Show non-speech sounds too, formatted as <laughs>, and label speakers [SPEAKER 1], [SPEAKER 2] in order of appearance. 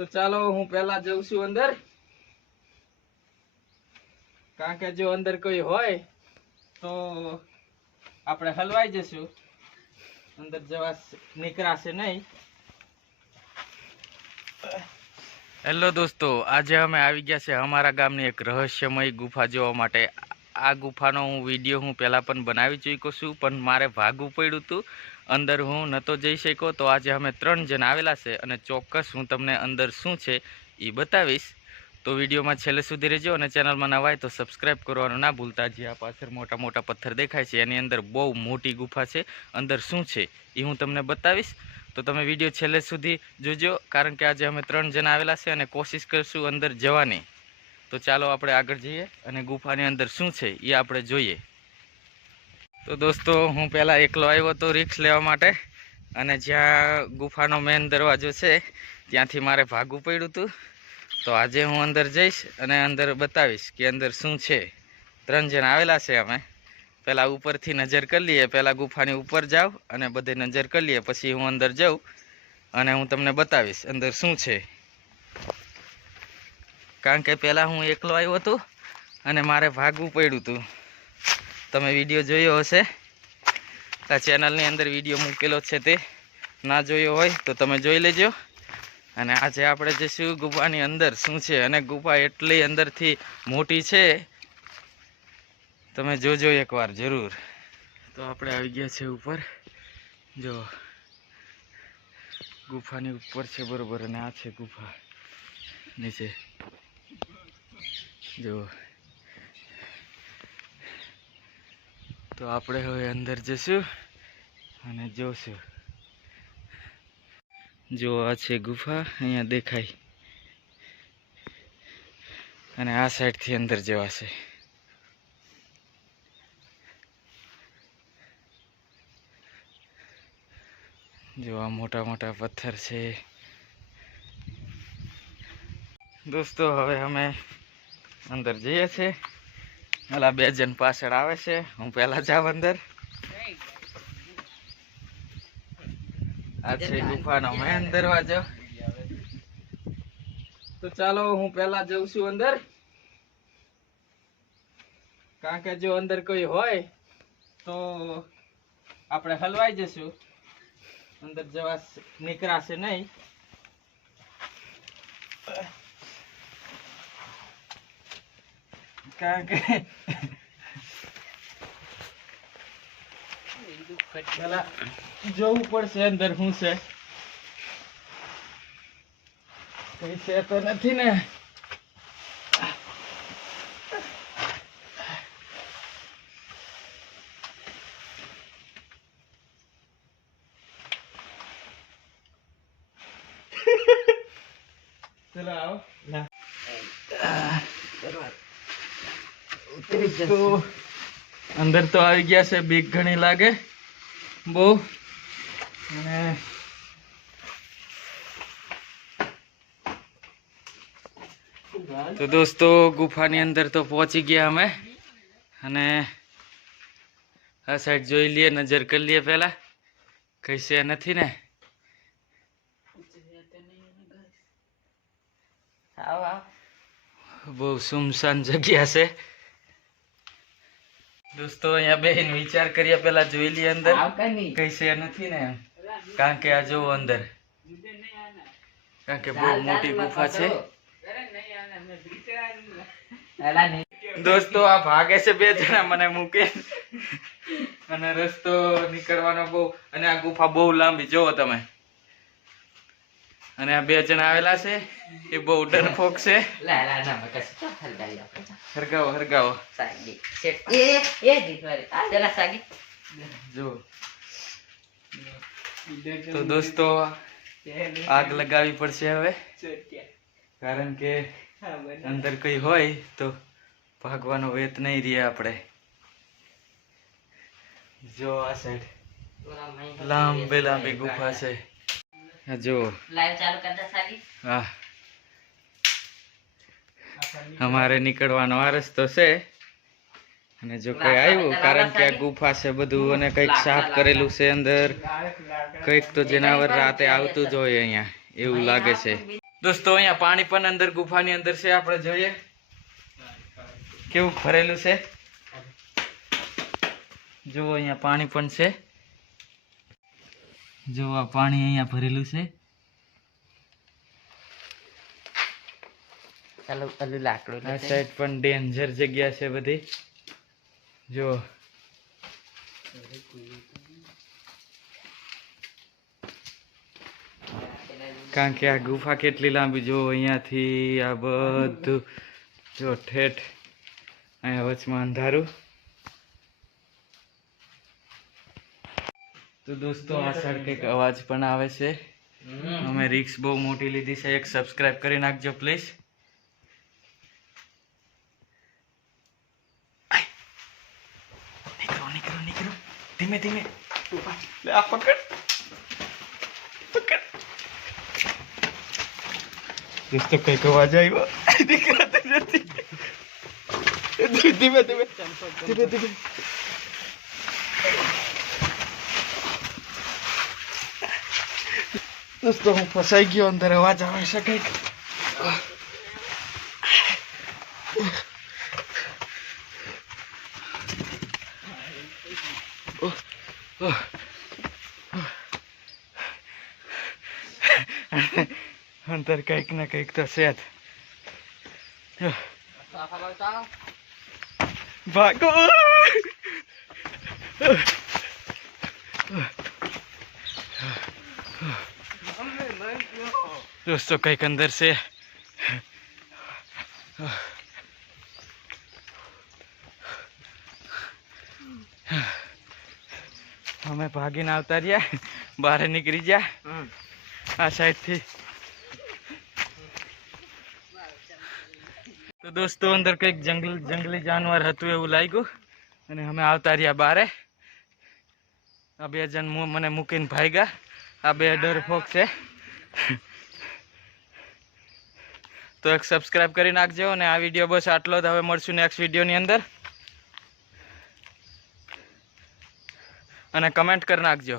[SPEAKER 1] તો ચાલો હું પહેલા જઉં છું અંદર. કારણ કે જો અંદર કોઈ હોય, તો આપણે હલવાઈ જશું. અંદર જવા નીકળાશે નહીં. હેલો દોસ્તો, આજે અમે આવી ગયા છે અમારા ગામની એક રહસ્યમય ગુફા જોવા માટે. આ ગુફાનો હું વીડિયો હું પહેલાં પણ બનાવી ચૂક્યો છું, પણ મારે ભાગવું પડ્યું હતું. અંદર હું નહોતો જઈ શક્યો, તો આજે અમે ત્રણ જણ આવેલા છે અને ચોક્કસ હું તમને અંદર શું છે એ બતાવીશ. તો વિડીયોમાં છેલ્લે સુધી રહેજો અને ચેનલમાં નવા હોય તો સબસ્ક્રાઈબ કરવાનું ના ભૂલતા. જે આ પાછળ મોટા મોટા પથ્થર દેખાય છે, એની અંદર બહુ મોટી ગુફા છે. અંદર શું છે એ હું તમને બતાવીશ. તો તમે વીડિયો છેલ્લે સુધી જોજો, કારણ કે આજે અમે ત્રણ જણ આવેલા છે અને કોશિશ કરશું અંદર જવાની. તો ચાલો આપણે આગળ જઈએ અને ગુફાની અંદર શું છે એ આપણે જોઈએ. તો દોસ્તો, હું પહેલાં એકલો આવ્યો હતો રિક્સ લેવા માટે અને જ્યાં ગુફાનો મેન દરવાજો છે, ત્યાંથી મારે ભાગવું પડ્યું હતું. તો આજે હું અંદર જઈશ અને અંદર બતાવીશ કે અંદર શું છે. ત્રણ જણ આવેલા છે અમે. પહેલાં ઉપરથી નજર કરી લઈએ, પહેલાં ગુફાની ઉપર જાવ અને બધે નજર કરી લઈએ, પછી હું અંદર જાઉં અને હું તમને બતાવીશ અંદર શું છે. કારણ કે પહેલાં હું એકલો આવ્યો હતો અને મારે ભાગવું પડ્યું હતું. તમે વીડિયો જોયો હશે? આ ચેનલની અંદર વીડિયો મૂકેલો છે તે. ના જોયો હોય તો તમે જોઈ લેજો. અને આજે આપણે જઈશું ગુફાની અંદર શું છે અને ગુફા એટલી અંદરથી મોટી છે, તમે જોજો એકવાર જરૂર. તો આપણે આવી ગયા છે ઉપર. જો, ગુફાની ઉપર છે બરોબર અને આ છે ગુફા. નીચે. જો. તો આપણે હવે અંદર જશું અને જોશું. જો આ છે ગુફા, અહીંયા દેખાય. અને આ સાઈડથી અંદર જવાશે. જો આ મોટા મોટા પથ્થર છે. દોસ્તો, હવે અમે અંદર જઈએ છીએ. ઓલા બે જણ પાછળ આવે છે. હું પહેલા જાવ અંદર. ગુફાનો મેન દરવાજો. તો ચાલો હું પહેલા જઉં છું અંદર. કારણ કે જો અંદર કોઈ હોય, તો આપણે હલવાઈ જશું. અંદર જવા નીકળાશે નહીં. કારણ કે પેલા જોવું પડશે અંદર શું છે કઈ છે તો નથી ને ચલો આવો તો અંદર તો આવી ગયા છે બીક ઘણી લાગે. બહુ. અને તો દોસ્તો ગુફાની અંદર તો પહોંચી ગયા અમે. અને આ સાઈડ જોઈ લઈએ નજર કરી લઈએ પહેલા. કઈ છે નથી ને? બહુ સુમસાન જગ્યા છે. દોસ્તો અહીંયા બેન વિચાર કર્યા પેલા જોઈ લઈએ અંદર. કઈ શેર નથી ને એમ. કારણ કે આ જોવો અંદર. કારણ કે બહુ મોટી ગુફા છે. દોસ્તો આ ભાગે છે બે જણા મને મૂકે. અને રસ્તો નીકળવાનો બહુ અને આ ગુફા બહુ લાંબી. જોવો તમે. અને આ બે જણ આવેલા છે. એ બહુ ડરફોક છે. હરગાવો હરગાવો. જો તો દોસ્તો આગ લગાવી પડશે હવે. કારણ કે અંદર કઈ હોય તો ભાગવાનો વેત નહીં રહે આપણે. જો આ સાઈડ લાંબી લાંબી ગુફા છે. જો હા અમારે નીકળવાનો વારસ રસ્તો છે. અને જો કઈ આવ્યું કારણ કે આ ગુફા છે બધું અને કંઈક સાફ કરેલું છે અંદર. કંઈક તો જનાવર રાતે આવતું જ હોય અહીંયા એવું લાગે છે. દોસ્તો અહીંયા પાણી પણ અંદર ગુફાની અંદર છે આપણે જોઈએ. કેવું ભરેલું છે? જુઓ અહીંયા પાણી પણ છે. જુઓ આ પાણી અહીંયા ભરેલું છે.
[SPEAKER 2] ચાલો પેલું લાકડું
[SPEAKER 1] આ સાઈડ પણ ડેન્જર જગ્યા છે બધી. જો. કારણ કે આ ગુફા કેટલી લાંબી જો અહીંયાથી આ બધું. જો ઠેઠ અહીંયા વચમાં અંધારું. તો દોસ્તો આ કંઈક અવાજ પણ આવે છે. અમે રિક્સ બહુ મોટી લીધી છે. એક સબસ્ક્રાઇબ કરી નાખજો પ્લીઝ નીકળો નીકળો નીકળો. ધીમે ધીમે. લે આ પકડ. પકડ. દોસ્તો કંઈક અવાજ આવ્યો. <laughs> દેખાતું નથી. ધીમે ધીમે. ધીમે ધીમે. દોસ્તો, હું ફસાઈ ગયો, અંદર અવાજ આવે છે કંઈક. અંદર કંઈક ને કંઈક તો છે જ. ભાગો! દોસ્તો કંઈક અંદર છે અમે ભાગીને આવતા રહ્યા બહાર નીકળી ગયા આ સાઈડથી તો દોસ્તો અંદર કંઈક જંગલ જંગલી જાનવર હતું એવું લાગ્યું અને અમે આવતા રહ્યા બારે આ બે જણ મુ- મને મૂકીને ભાગ્યા આ બે ડરફોક છે તો એક સબસ્ક્રાઈબ કરી નાખજો અને આ વીડિયો બસ આટલો જ. હવે મળશું નેક્સ્ટ વિડીયોની અંદર. અને કમેન્ટ કરી નાખજો.